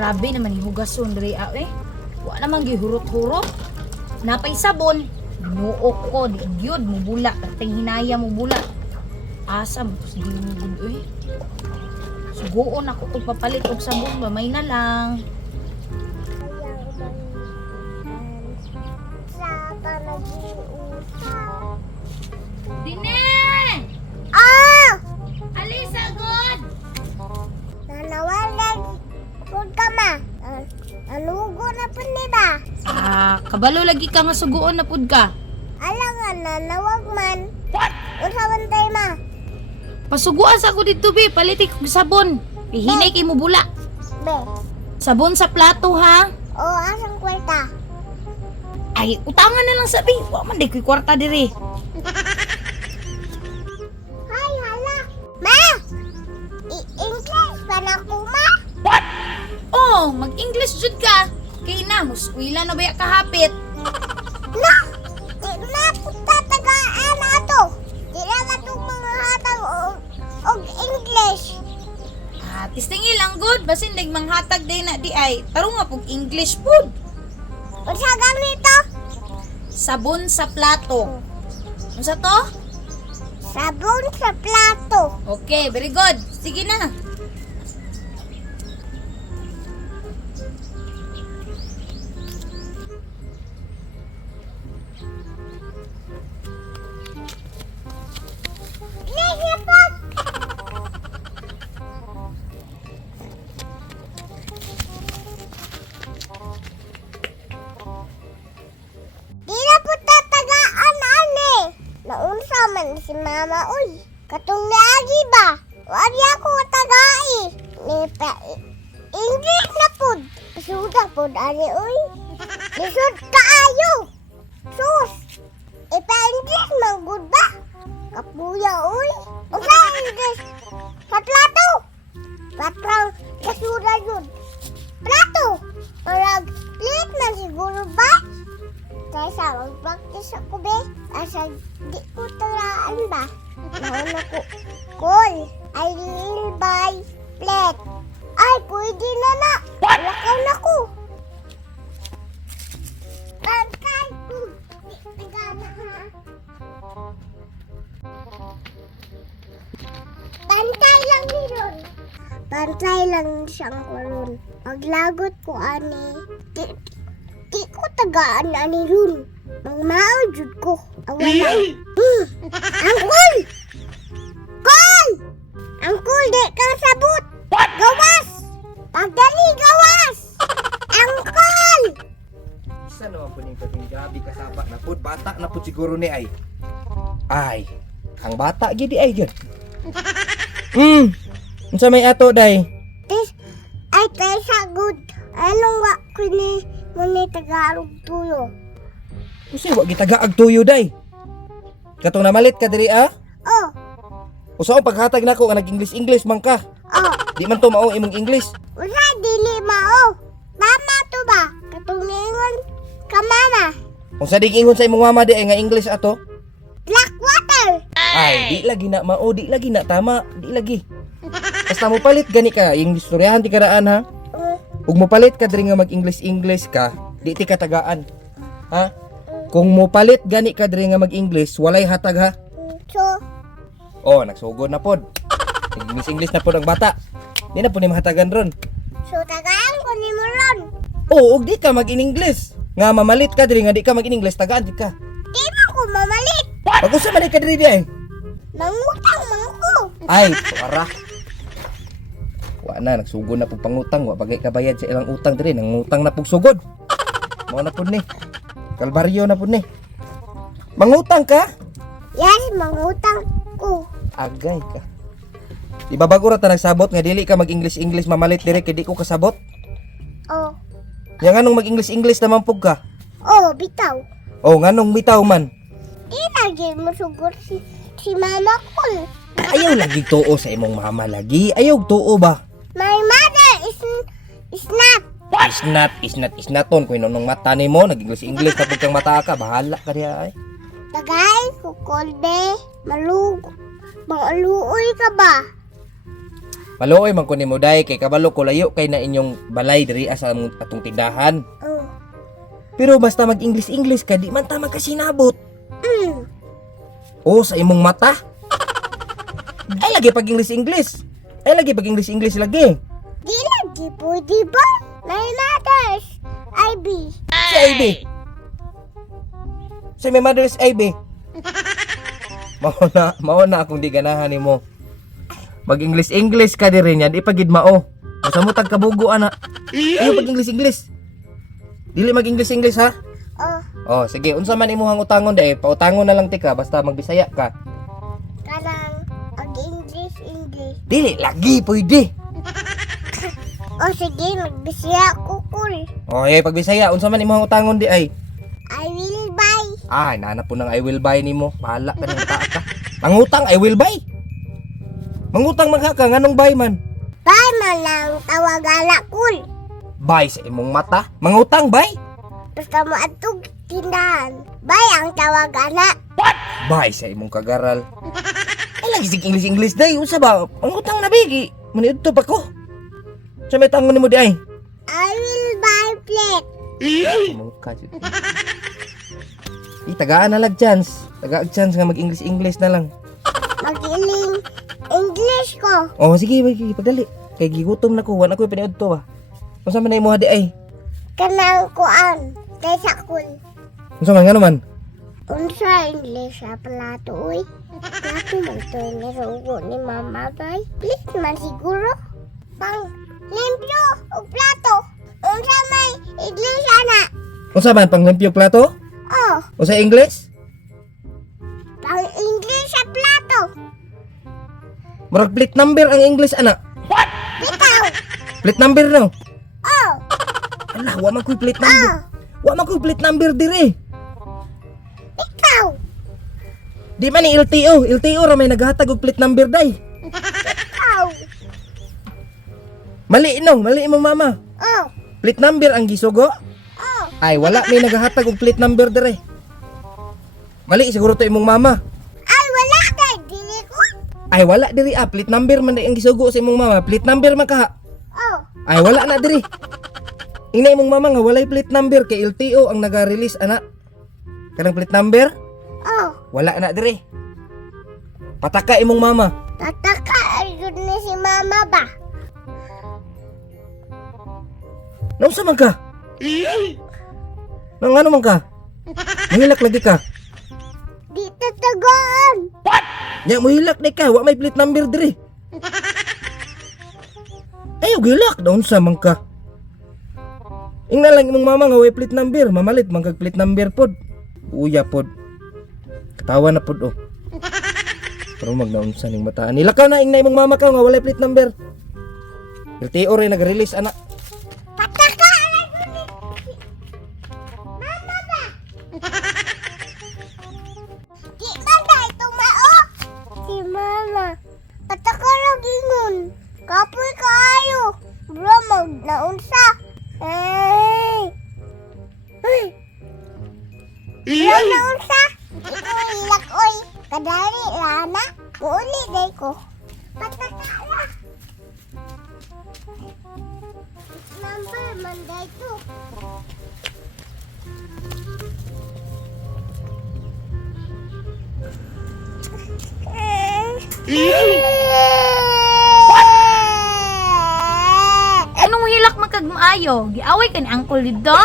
Grabe naman yung hugason diri eh. Wa naman gihurot-hurot. Napay sabon. Nuok ko di gyud mo bula, kateng hinaya mo bula. Asa mo sige mo gud eh. Sugoon ako og papalit og sabon, mamay na lang. Sa panagiusaw. Dine! Ah! Alisa good. Nanawagan kung ka ma. Nalugo na po nila. Kabalo lagi ka nga sugoon na pud ka. Alangan na nawag man. What? Usawan tayo ma. Pasuguan sa ako dito bi, paliti kog sabon. Ihinay kay mo bula. Be. Sabon sa plato ha. O asang kwarta. Ay, utangan na lang sabi. Wa man di ko'y kwarta diri. Hay, hala. Ma! I-English pa na ko ma. Oh, mag-English jud ka. Kay na, muskwila na ba kahapit? Na! Di na po tatagaan na to. Di na matong mga hatang og English. Tistingi lang good. Basin dag manghatag day na di ay. Tarong nga pug English food. Unsa ganito? Sabon sa plato. Unsa to? Sabon sa plato. Okay, very good. Sige na. Lihipat! Di na po tatagaan, ane. Naunsa man si mama, uy. Katong niagi ba? Wagi ako tagai. English na po. Suda po, ane, uy. Lisod kaayo. Sus. Ipa-English man good ba? Kapuya, uy. Unsa English? Sa plato. Patrang kasura yun. Plato. Parang plate man siguro ba? Kaysa mag-practice ako, be. Asa di ko talaan ba? Nauna ko. Call. I will buy plate. Ay, pwede na na. Lakaw na ko. Bantay. Di tagana ha. Bantay lang yun. Bantay lang siyang kulon. Paglagot ko, ani. Di ko tagaan, ani yun. Mangmao, jud ko. Awala. Angkol! Kol! Angkol, di kang sabot. Gawas! Pagdali, gawas! Angkol! Isa naman po niyong kating gabi kasaba na po. Bata na po siguro ni ay. Ay, ang bata gidi ay yun. Unsa may ato day? Tis, ay tesa good. Anong wa ko ni mo ni Tagalog tuyo? Kasi wag gitagaag tuyo day. Katong namalit ka diri ah? Oh, Usa paghatag nako nga nag-English man ka. oh. Di man to mao imong English. Usa dili mao. Tama to ba? Katong niingon ka mama. Unsa dig ingon sa imong mama di ay nga English ato? Black water. Ay, di lagi na mao, di lagi na tama, di lagi. Basta mo palit gani ka, yung istoryahan ti karaan ha. Ug mo palit ka diri nga mag-English ka, di ti katagaan. Ha? Kung mo palit gani ka diri nga mag-English, walay hatag ha. So, Oh, nagsugod na pod. English na pod ang bata. Di na po ni mahatagan ron. tagaan ko ni mo ron. Oh, ug di ka mag-English. Nga mamalit ka diri nga di ka mag-English, tagaan di ka. Di mo ko mamalit. Pag usa man ka diri di ay. Mangutang man ko. Ay, para. Wa na nagsugod na pug pangutang, wa bagay kabayad sa ilang utang diri, nangutang na pug sugod. Mao na pud ni. Kalbaryo na pud ni. Mangutang ka? Yes, mangutang ko. Agay ka. Di ba bago ra ta nagsabot nga dili ka mag-English mamalit diri kay di ko kasabot? Oh, Yang anong mag-English naman pug ka? oh, bitaw. Oh, nganong bitaw man? Di lagi mo sugot si mama ko. Ayaw lagi tuo sa imong mama lagi. Ayaw tuo ba? My mother is not. Is not ton kung inong mata ni mo, nag-English na pug kang mata ka, bahala ka diha ay. Tagay, kukolbe, maluoy ka ba? Maluoy man ko nimo day kay kabalo ko layo kay na inyong balay diri sa atong tindahan. Pero basta mag-English ka, di man ta magkasinabot. O sa imong mata. Ay lagi pag English. Ay lagi pag English lagi. Di lagi pwede ba? My mother's IB. Si IB. Si my mother's IB. Mao na akong di ganahan nimo. Mag-English ka diri nya, di pagid mao. Basta mo tag kabugo ana. Ayo pag English. Dili mag-English ha? Oh, sige, unsa man imong utangon day, pautangon na lang tika basta magbisaya ka. Kanang mag-English. Dili lagi pwede. O sige, magbisaya ko cool. Oh, pagbisaya unsa man imong utangon di ay. I will buy. Ah, naana po ng I will buy nimo. Bahala ka nang taak ka. Mangutang I will buy. Mangutang magha ka nganong buy man? Buy man lang tawagala cool. Buy sa imong mata. Mangutang buy. Basta mo atog tindahan. Buy ang tawagala. Buy sa imong kagaral. Ay lagi sig English day. Unsa ba? Mangutang na bigi. Maniudto pa ko. Sa may tangon nimo di ay. I will buy plate. Mangka jud. Tagaan na lag chance. Tagaag chance nga mag-English na lang. Magiling English ko. Oh, sige, pagdali. Kay gigutom na ko, wala ko piniudto ba. Unsa man na imo di ay? Kanang kuan. Tesa cool. Unsa man ngano man? Unsa English sa plato uy? Plato man to nirugo ni mama bay. Please man siguro. Pang limpyo o plato. Unsa may English ana? Unsa man pang limpyo plato? Oh, Unsa English? pang English sa plato. Murag plate number ang English ana. Bitaw. Plate number no. Oh, Ala, wa man koy plate number. Wa man koy plate number diri. bitaw. Di man ni LTO. LTO ra may naghatag og plate number day. Bitaw. Mali no, mali imong mama. Oh, Plate number ang gisugo? oh. Ay, wala may naghatag og plate number diri. Mali siguro to imong mama. Ay, wala kay dili ko. Ay, wala diri plate number man di ang gisugo sa imong mama. Plate number man ka. Oh, Ay, wala na diri. Ina imong mama nga walay plate number kay LTO ang naga-release ana. Kanang plate number? oh. Wala na diri. Pataka imong mama. Tataka ayun ni si mama ba? Nausa man ka? Nang ano man ka? Mahilak lagi ka. Di tatagaan. Nya mohilak di ka, wa may plate number diri. Ayo gilak daun sa man ka. Ingna lang imong mama nga way plate number, mamalit man kag plate number pod. Uya pod. Katawa na pod oh. Pero magnaon sa ning mataan. Nilakaw na ingna imong mama ka nga walay plate number. LTO ray nag-release ana. Pataka ayun ni mama ba? Di man da ito mao. Si mama. Pataka lagi nun. Kapoy kaayo. Bro, magnaunsa. Hey. Hey. Bro, naunsa. Ito ilak oy. Kadari lana. Uli day ko. Pataka la. Number man day to. Anong hilak magkagmaayo? Giaway ka ni Uncle dito?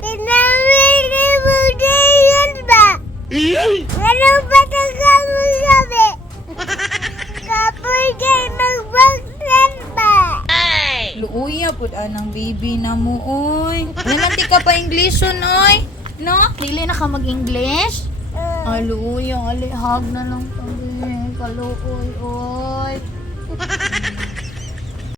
Tinawin ni Budayan ba? Ano ba mo sabi? Kapoy kay magbagsan ba? Luuya pud anang baby na mo oy. Nanti ka pa English oy. No? Dili na ka mag-English? Luuya alihag na lang kami. Kaluoy oy.